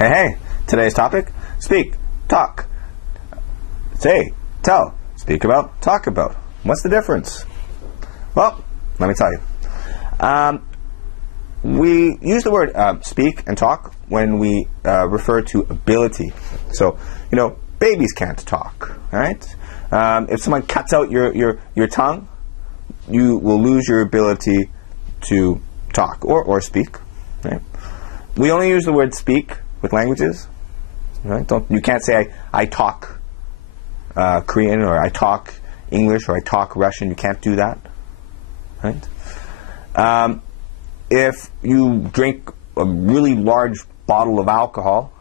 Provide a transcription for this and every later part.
Hey, today's topic, speak, talk, say, tell, speak about, talk about. What's the difference? Well, let me tell you. We use the word speak and talk when we refer to ability. So, babies can't talk, right? If someone cuts out your tongue, you will lose your ability to talk or speak, right? We only use the word speak with languages, right? You can't say I talk Korean, or I talk English, or I talk Russian. You can't do that, right? If you drink a really large bottle of alcohol,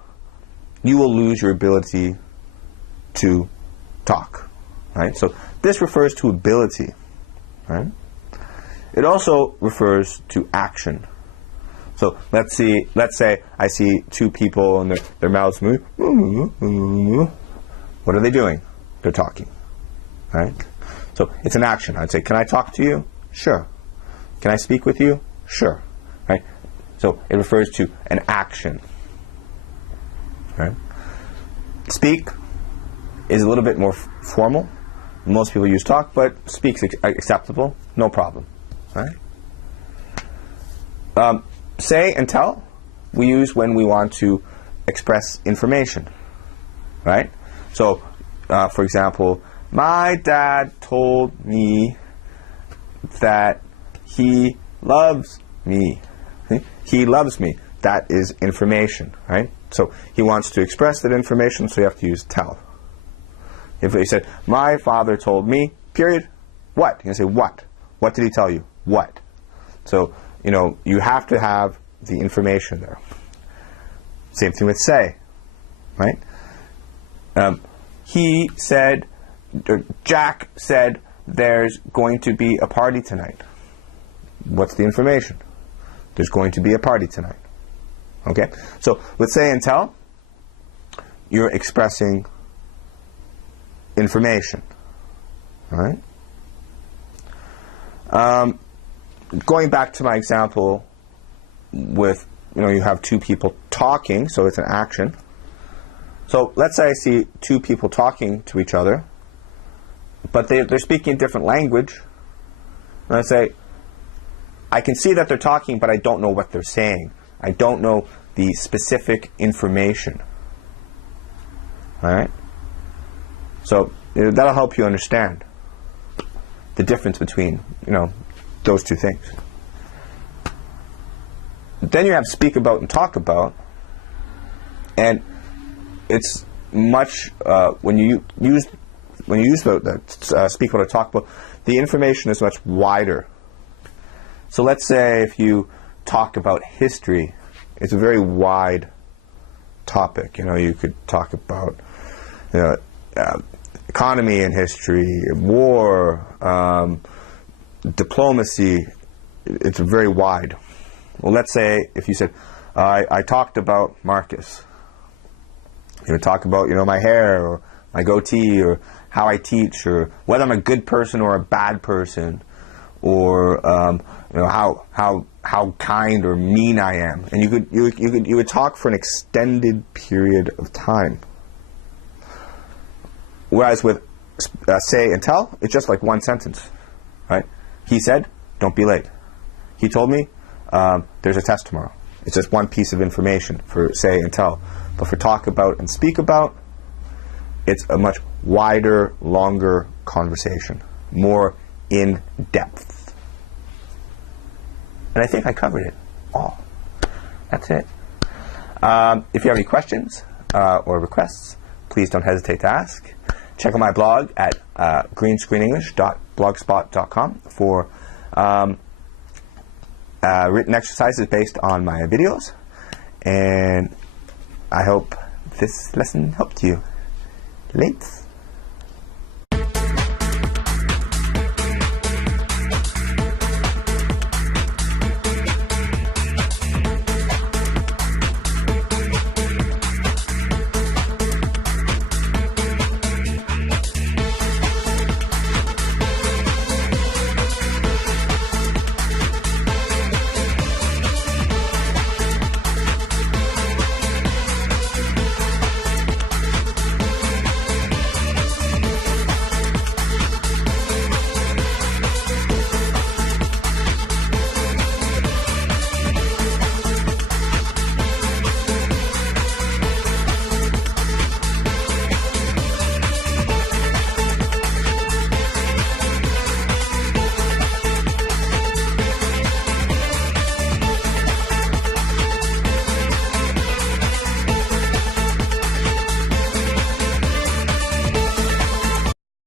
you will lose your ability to talk, right? So this refers to ability, right? It also refers to action. So let's say I see two people and their mouths move. What are they doing? They're talking, right? So it's an action. I'd say, can I talk to you? Sure. Can I speak with you? Sure. Right? So it refers to an action. Right? Speak is a little bit more formal. Most people use talk, but speak's acceptable. No problem. Right? Say and tell we use when we want to express information. Right? So, for example, my dad told me that he loves me. He loves me. That is information, right? So he wants to express that information, so you have to use tell. If he said, my father told me, period, what? You're going to say, what? What did he tell you? What? So, you have to have the information there. Same thing with say, right? He said, Jack said, there's going to be a party tonight. What's the information? There's going to be a party tonight. Okay? So with say and tell, you're expressing information. All right? Going back to my example with, you have two people talking, so it's an action. So let's say I see two people talking to each other, but they're speaking a different language. And I say, I can see that they're talking, but I don't know what they're saying. I don't know the specific information. All right? So that'll help you understand the difference between, those two things. Then you have speak about and talk about, and it's much when you use the speak about or talk about, the information is much wider. So let's say if you talk about history, it's a very wide topic. You could talk about economy in history, war, diplomacy. It's very wide. Well, let's say if you said, I talked about Marcus. You would talk about, my hair, or my goatee, or how I teach, or whether I'm a good person or a bad person, or how kind or mean I am. And you would talk for an extended period of time. Whereas with say and tell, it's just like one sentence, right? He said, don't be late. He told me, there's a test tomorrow. It's just one piece of information for say and tell. But for talk about and speak about, it's a much wider, longer conversation, more in depth. And I think I covered it all. That's it. If you have any questions or requests, please don't hesitate to ask. Check out my blog at greenscreenenglish.blogspot.com for written exercises based on my videos. And I hope this lesson helped you. Late.